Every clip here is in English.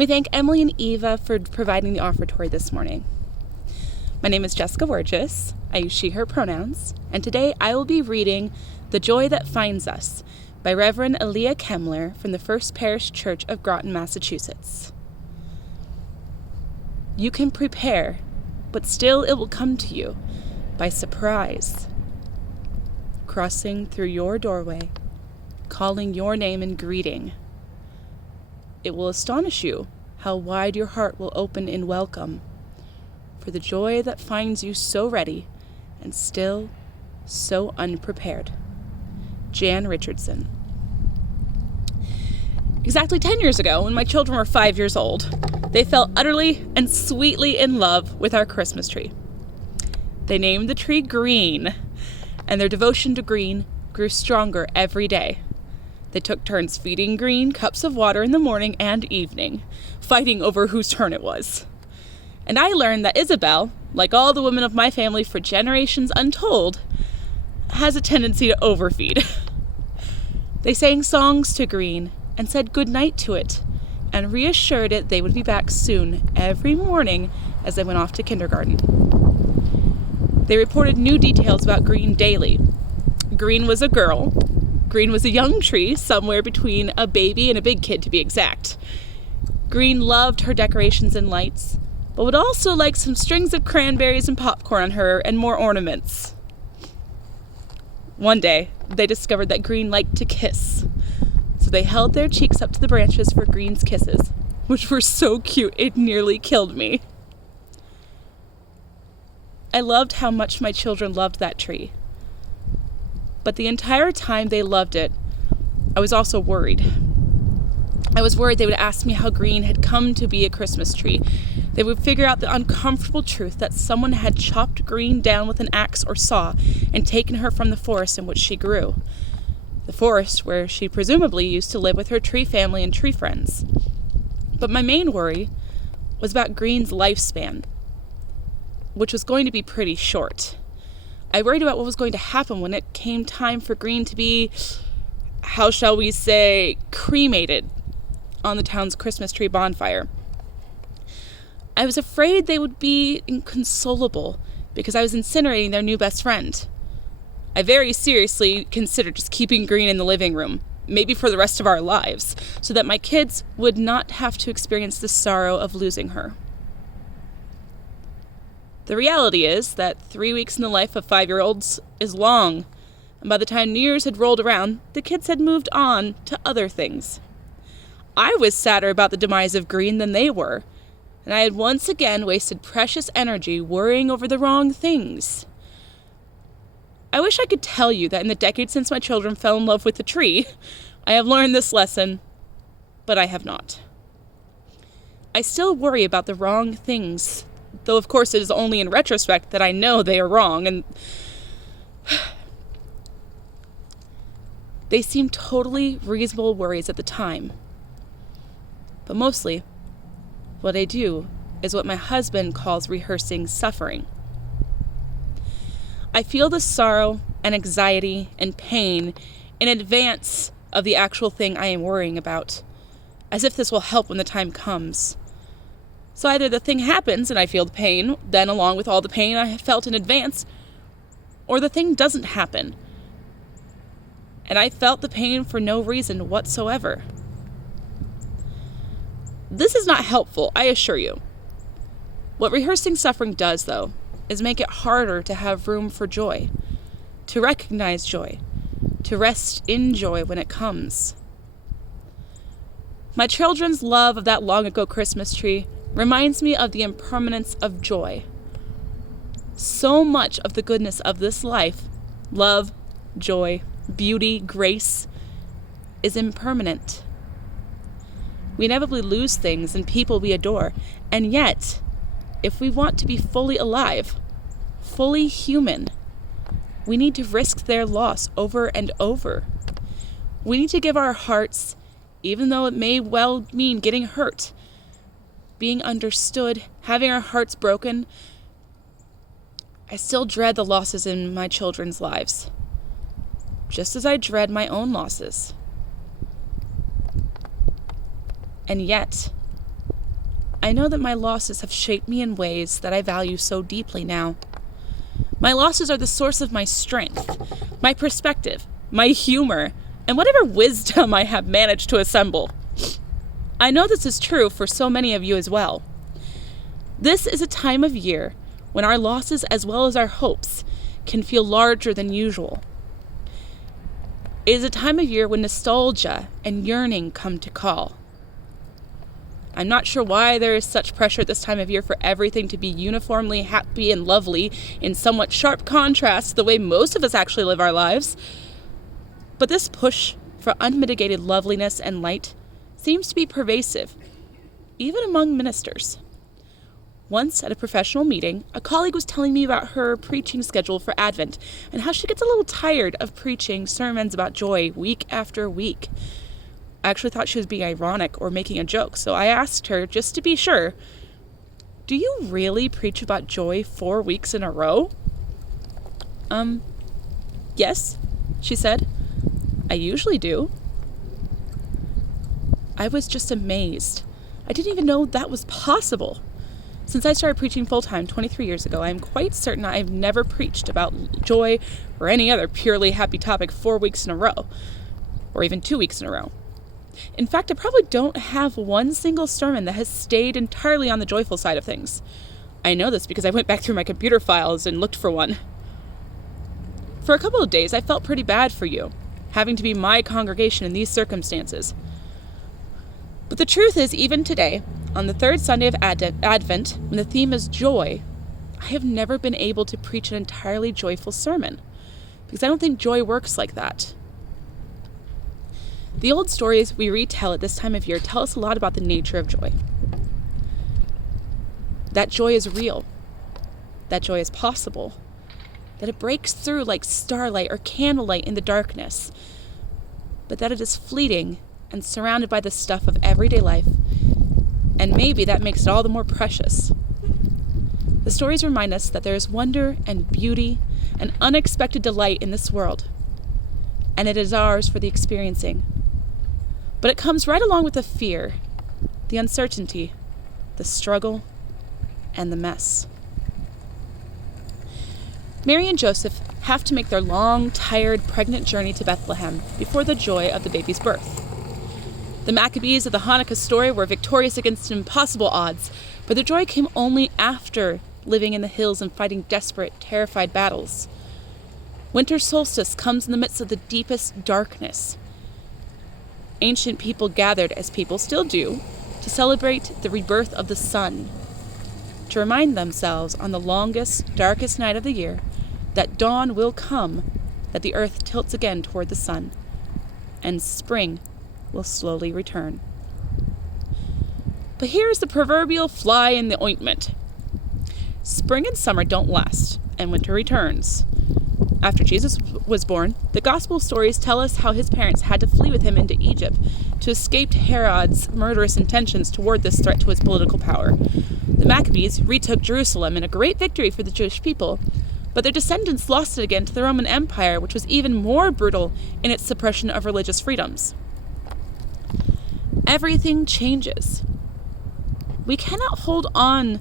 We thank Emily and Eva for providing the offertory this morning. My name is Jessica Wirges. I use she, her pronouns, and today I will be reading The Joy That Finds Us by Rev Elea Kemler from the First Parish Church of Groton, Massachusetts. You can prepare, but still it will come to you by surprise, crossing through your doorway, calling your name in greeting. It will astonish you how wide your heart will open in welcome for the joy that finds you so ready and still so unprepared. Jan Richardson. Exactly 10 years ago, when my children were 5 years old, they fell utterly and sweetly in love with our Christmas tree. They named the tree Green, and their devotion to green grew stronger every day. They took turns feeding Green cups of water in the morning and evening, fighting over whose turn it was. And I learned that Isabel, like all the women of my family for generations untold, has a tendency to overfeed. They sang songs to Green and said goodnight to it, and reassured it they would be back soon every morning as they went off to kindergarten. They reported new details about Green daily. Green was a girl. Green was a young tree, somewhere between a baby and a big kid to be exact. Green loved her decorations and lights, but would also like some strings of cranberries and popcorn on her and more ornaments. One day, they discovered that Green liked to kiss, so they held their cheeks up to the branches for Green's kisses, which were so cute it nearly killed me. I loved how much my children loved that tree. But the entire time they loved it, I was also worried. I was worried they would ask me how Green had come to be a Christmas tree. They would figure out the uncomfortable truth that someone had chopped Green down with an axe or saw and taken her from the forest in which she grew. The forest where she presumably used to live with her tree family and tree friends. But my main worry was about Green's lifespan, which was going to be pretty short. I worried about what was going to happen when it came time for Green to be, how shall we say, cremated on the town's Christmas tree bonfire. I was afraid they would be inconsolable because I was incinerating their new best friend. I very seriously considered just keeping Green in the living room, maybe for the rest of our lives, so that my kids would not have to experience the sorrow of losing her. The reality is that 3 weeks in the life of 5-year-olds is long, and by the time New Year's had rolled around, the kids had moved on to other things. I was sadder about the demise of Green than they were, and I had once again wasted precious energy worrying over the wrong things. I wish I could tell you that in the decade since my children fell in love with the tree, I have learned this lesson, but I have not. I still worry about the wrong things, though of course it is only in retrospect that I know they are wrong, and they seem totally reasonable worries at the time. But mostly, what I do is what my husband calls rehearsing suffering. I feel the sorrow and anxiety and pain in advance of the actual thing I am worrying about, as if this will help when the time comes. So either the thing happens and I feel the pain, then along with all the pain I have felt in advance, or the thing doesn't happen, and I felt the pain for no reason whatsoever. This is not helpful, I assure you. What rehearsing suffering does, though, is make it harder to have room for joy, to recognize joy, to rest in joy when it comes. My children's love of that long-ago Christmas tree reminds me of the impermanence of joy. So much of the goodness of this life, love, joy, beauty, grace, is impermanent. We inevitably lose things and people we adore, and yet, if we want to be fully alive, fully human, we need to risk their loss over and over. We need to give our hearts, even though it may well mean getting hurt, being understood, having our hearts broken. I still dread the losses in my children's lives, just as I dread my own losses. And yet, I know that my losses have shaped me in ways that I value so deeply now. My losses are the source of my strength, my perspective, my humor, and whatever wisdom I have managed to assemble. I know this is true for so many of you as well. This is a time of year when our losses as well as our hopes can feel larger than usual. It is a time of year when nostalgia and yearning come to call. I'm not sure why there is such pressure at this time of year for everything to be uniformly happy and lovely, in somewhat sharp contrast to the way most of us actually live our lives. But this push for unmitigated loveliness and light seems to be pervasive, even among ministers. Once at a professional meeting, a colleague was telling me about her preaching schedule for Advent and how she gets a little tired of preaching sermons about joy week after week. I actually thought she was being ironic or making a joke, so I asked her, just to be sure, "Do you really preach about joy 4 weeks in a row?" Yes, she said. "I usually do." I was just amazed. I didn't even know that was possible. Since I started preaching full-time 23 years ago, I am quite certain I've never preached about joy or any other purely happy topic 4 weeks in a row, or even 2 weeks in a row. In fact, I probably don't have one single sermon that has stayed entirely on the joyful side of things. I know this because I went back through my computer files and looked for one. For a couple of days, I felt pretty bad for you, having to be my congregation in these circumstances. But the truth is, even today, on the third Sunday of Advent, when the theme is joy, I have never been able to preach an entirely joyful sermon, because I don't think joy works like that. The old stories we retell at this time of year tell us a lot about the nature of joy. That joy is real, that joy is possible, that it breaks through like starlight or candlelight in the darkness, but that it is fleeting and surrounded by the stuff of everyday life, and maybe that makes it all the more precious. The stories remind us that there is wonder and beauty and unexpected delight in this world, and it is ours for the experiencing. But it comes right along with the fear, the uncertainty, the struggle, and the mess. Mary and Joseph have to make their long, tired, pregnant journey to Bethlehem before the joy of the baby's birth. The Maccabees of the Hanukkah story were victorious against impossible odds, but their joy came only after living in the hills and fighting desperate, terrified battles. Winter solstice comes in the midst of the deepest darkness. Ancient people gathered, as people still do, to celebrate the rebirth of the sun, to remind themselves on the longest, darkest night of the year that dawn will come, that the earth tilts again toward the sun, and spring will slowly return. But here's the proverbial fly in the ointment. Spring and summer don't last, and winter returns. After Jesus was born, the gospel stories tell us how his parents had to flee with him into Egypt to escape Herod's murderous intentions toward this threat to his political power. The Maccabees retook Jerusalem in a great victory for the Jewish people, but their descendants lost it again to the Roman Empire, which was even more brutal in its suppression of religious freedoms. Everything changes. We cannot hold on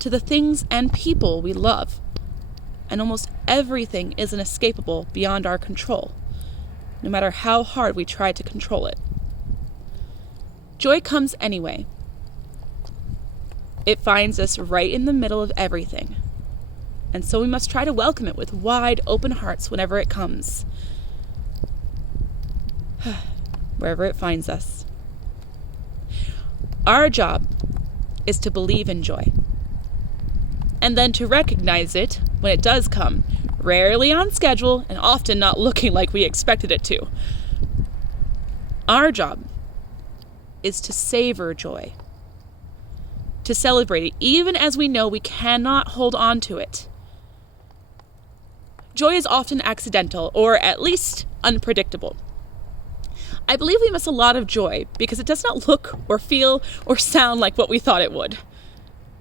to the things and people we love, and almost everything is inescapable beyond our control, no matter how hard we try to control it. Joy comes anyway. It finds us right in the middle of everything, and so we must try to welcome it with wide open hearts whenever it comes, wherever it finds us. Our job is to believe in joy, and then to recognize it when it does come, rarely on schedule and often not looking like we expected it to. Our job is to savor joy, to celebrate it even as we know we cannot hold on to it. Joy is often accidental, or at least unpredictable. I believe we miss a lot of joy because it does not look or feel or sound like what we thought it would.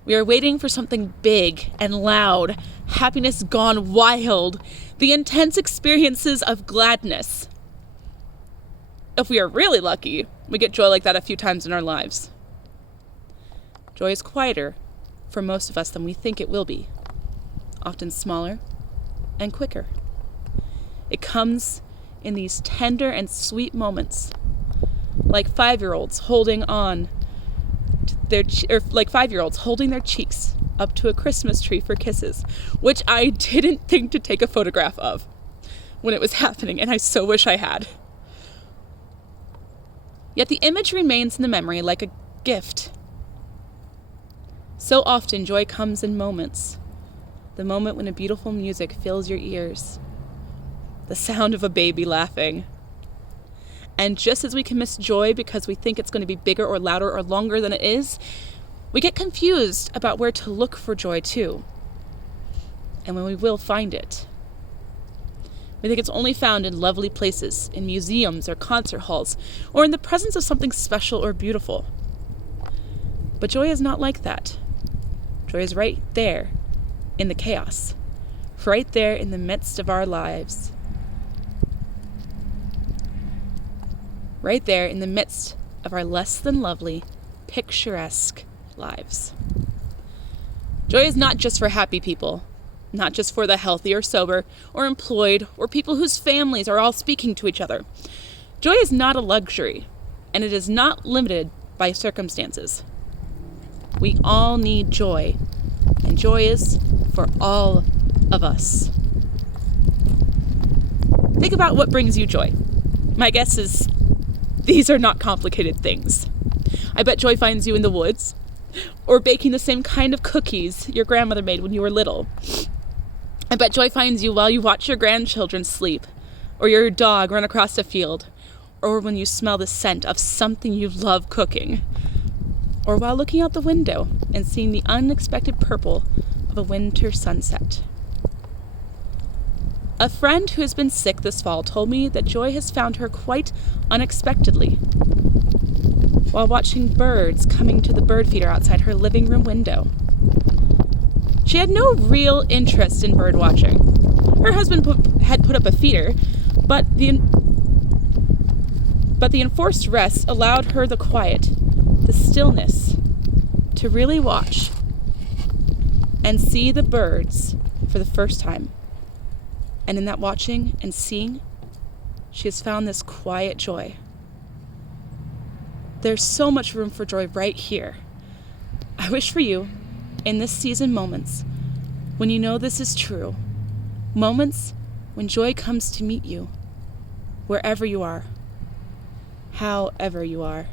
We are waiting for something big and loud, happiness gone wild, the intense experiences of gladness. If we are really lucky, we get joy like that a few times in our lives. Joy is quieter for most of us than we think it will be, often smaller and quicker. It comes in these tender and sweet moments, like 5-year-olds holding on like 5-year-olds holding their cheeks up to a Christmas tree for kisses, which I didn't think to take a photograph of when it was happening, and I so wish I had. Yet the image remains in the memory like a gift. So often joy comes in moments. The moment when a beautiful music fills your ears. The sound of a baby laughing. And just as we can miss joy because we think it's going to be bigger or louder or longer than it is, we get confused about where to look for joy too. And when we will find it. We think it's only found in lovely places, in museums or concert halls, or in the presence of something special or beautiful. But joy is not like that. Joy is right there in the chaos, right there in the midst of our lives. Right there in the midst of our less than lovely, picturesque lives. Joy is not just for happy people, not just for the healthy or sober or employed or people whose families are all speaking to each other. Joy is not a luxury, and it is not limited by circumstances. We all need joy, and joy is for all of us. Think about what brings you joy. My guess is these are not complicated things. I bet joy finds you in the woods, or baking the same kind of cookies your grandmother made when you were little. I bet joy finds you while you watch your grandchildren sleep, or your dog run across a field, or when you smell the scent of something you love cooking, or while looking out the window and seeing the unexpected purple of a winter sunset. A friend who has been sick this fall told me that joy has found her quite unexpectedly while watching birds coming to the bird feeder outside her living room window. She had no real interest in bird watching. Her husband had put up a feeder, but the enforced rest allowed her the quiet, the stillness, to really watch and see the birds for the first time. And in that watching and seeing, she has found this quiet joy. There's so much room for joy right here. I wish for you, in this season, moments when you know this is true, moments when joy comes to meet you, wherever you are, however you are.